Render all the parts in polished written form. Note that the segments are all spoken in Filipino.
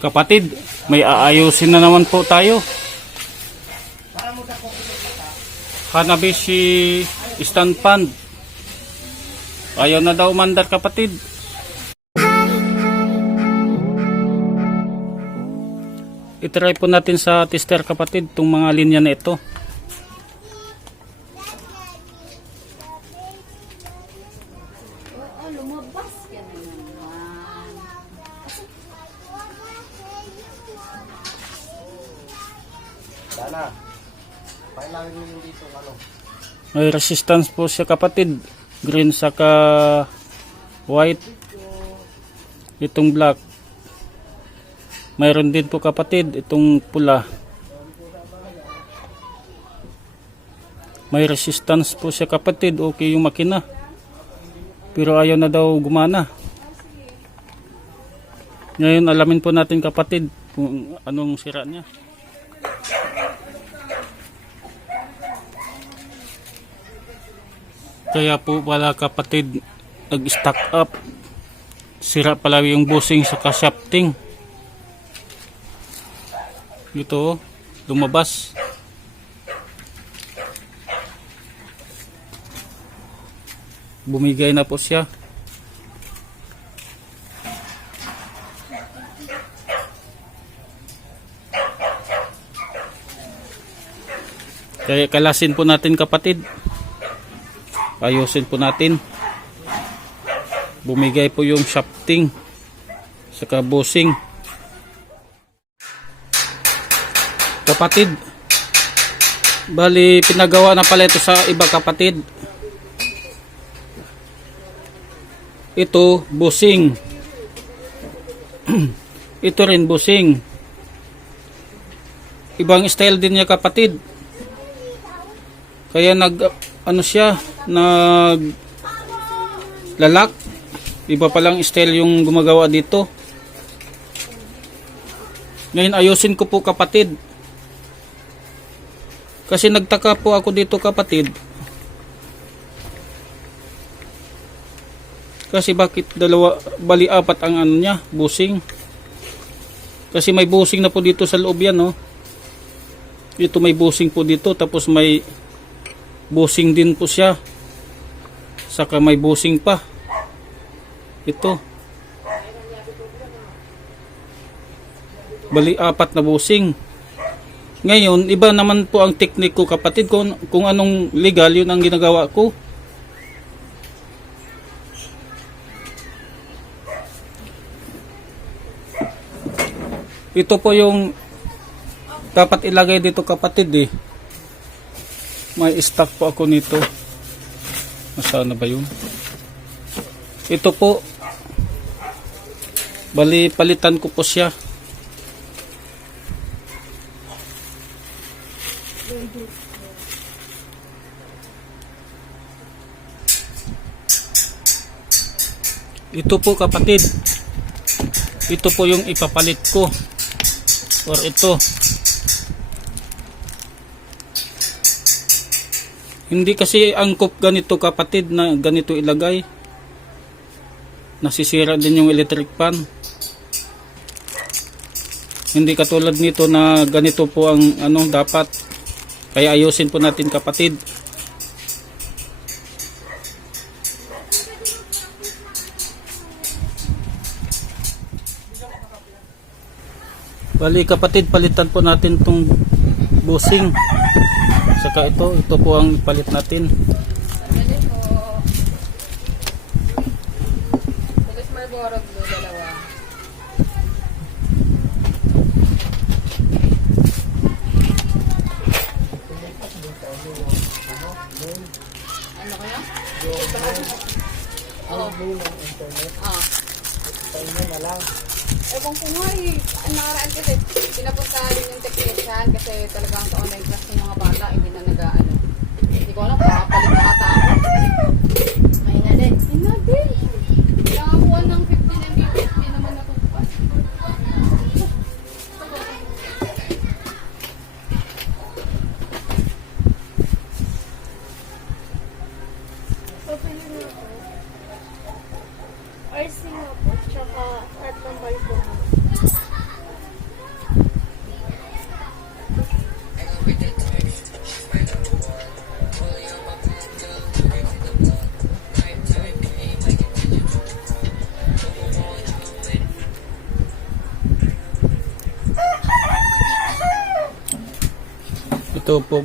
Kapatid, may aayusin na naman po tayo. Hanabishi stand fan. Ayaw na daw mandar, kapatid. I-try po natin sa tester, kapatid, itong mga linya na ito. Lumabas ka na naman. Sana. Pailangin mo yung dito ano. May resistance po siya, kapatid. Green saka white. Itong black. Mayroon din po, kapatid, itong pula. May resistance po siya, kapatid. Okay yung makina. Pero ayaw na daw gumana. Ngayon alamin po natin, kapatid, kung anong sira niya. Kaya po pala, kapatid, nag-stack up. Sira pala yung bushing sa shafting. Ito, lumabas. Bumigay na po siya. Kaya kalasin po natin, kapatid. Ayusin po natin. Bumigay po yung shafting saka bushing. Kapatid, bali pinagawa na pala ito sa iba, kapatid. Ito bushing. Ito rin bushing. Ibang style din niya, kapatid. Kaya ano siya, lalak. Iba palang style yung gumagawa dito. Ngayon ayusin ko po, kapatid. Kasi nagtaka po ako dito, kapatid. Kasi bakit bali apat ang ano niya, bushing. Kasi may bushing na po dito sa loob yan, no. Ito may bushing po dito, tapos may bushing din po siya. Saka may bushing pa. Ito. Bali apat na bushing. Ngayon, iba naman po ang teknik ko, kapatid, kung anong legal, yun ang ginagawa ko. Ito po yung dapat ilagay dito, kapatid, eh. May stock po ako nito. Nasaan na ba yun? Ito po. Bali, palitan ko po siya. Ito po, kapatid. Ito po yung ipapalit ko. Or ito. Hindi kasi angkop ganito, kapatid, na ganito ilagay. Nasisira din yung electric fan. Hindi katulad nito na ganito po ang ano dapat. Kaya ayusin po natin, kapatid. Bali, kapatid, palitan po natin tong bushing. Saka ito po ang palit natin. Tulis Marlboro Blue, dalawa. Ano kaya? Pailangin na lang. Ewan ko nga eh. Ang nakaraan kasi, pinapuntahan din yung technician kasi talagang sa online class ng mga bata, hindi na nag-ano. Hindi ko alam, papalit na ata ako. May na din. Hindi din. Nakakuha ng 15 Mbps, hindi naman natutupan. Papili na ako. RC nga po, tsaka tatlong balbon. Ito po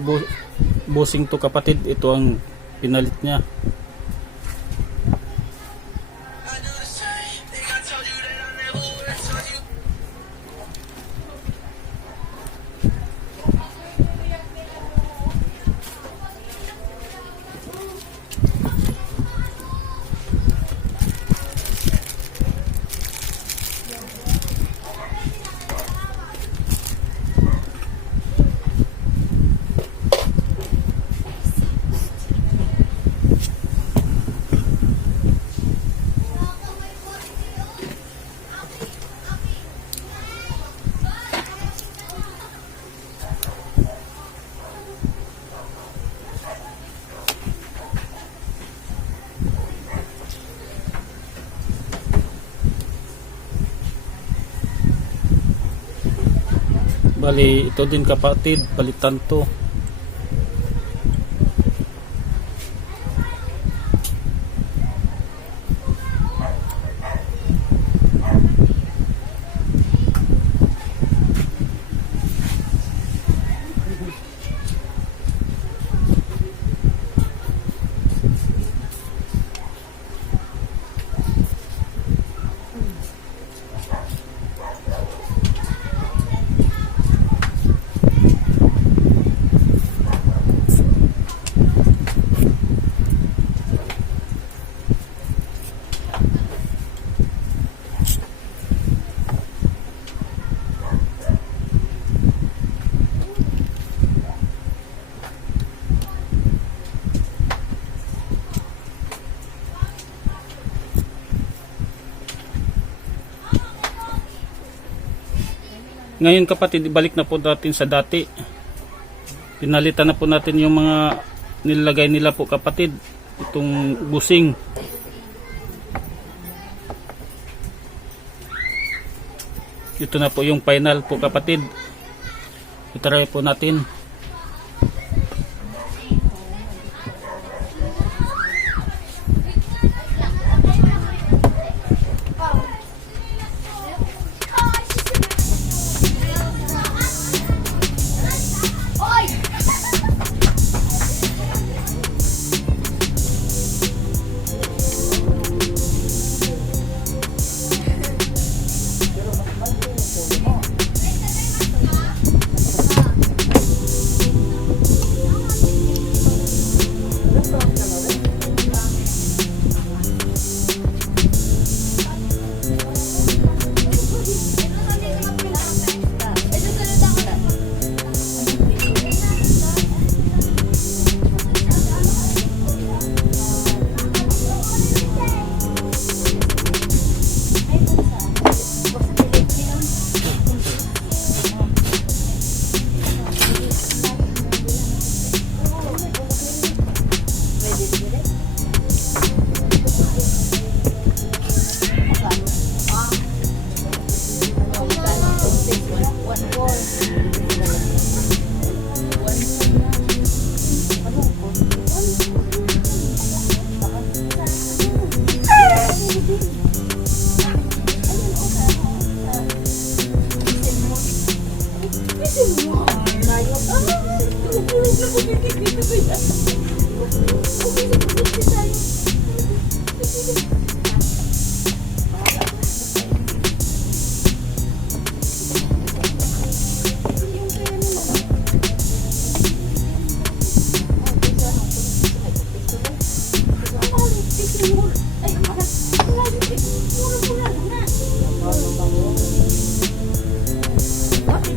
busing to kapatid, ito ang pinalit niya. Bali, ito din kapatid, palitan to. Ngayon kapatid, ibalik na po natin sa dati. Pinalitan na po natin yung mga nilagay nila po kapatid. Itong busing. Ito na po yung final po kapatid. Itry po natin.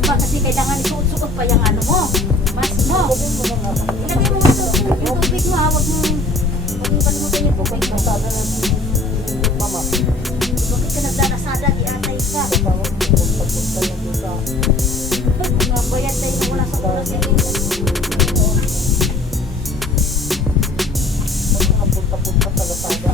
Kasi kailangan isuot-suot pa yung ano mo, mask mo. Ilagay mo yung tubig mo ha, huwag mong kalimutan yung tubig mo. Mama. Bakit ka nagdarasada, di atay ka. Mga bayad tayo na wala sa oras sa inyo. Punta-punta sa Lazada.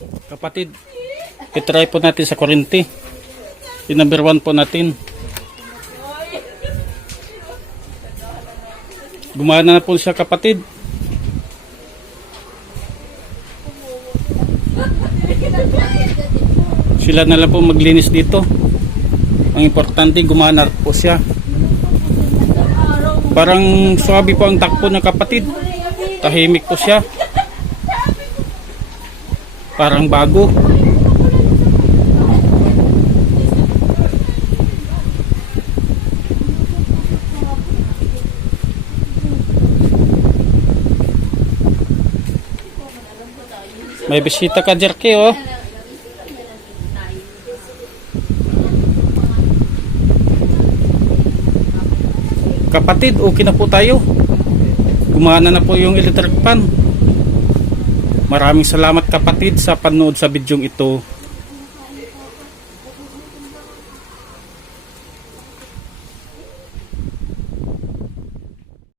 Kapatid, itry po natin sa kurente. Yung number 1 po natin. Gumana na po siya, kapatid. Sila na lang po maglinis dito. Ang importante, gumana po siya. Parang swabe po ang takbo niya, kapatid. Tahimik po siya. Parang bago. May bisita ka, Jerky, oh. Kapatid, okay na po tayo. Gumana na po yung electric fan. Maraming salamat, kapatid, sa panood sa bidyong ito.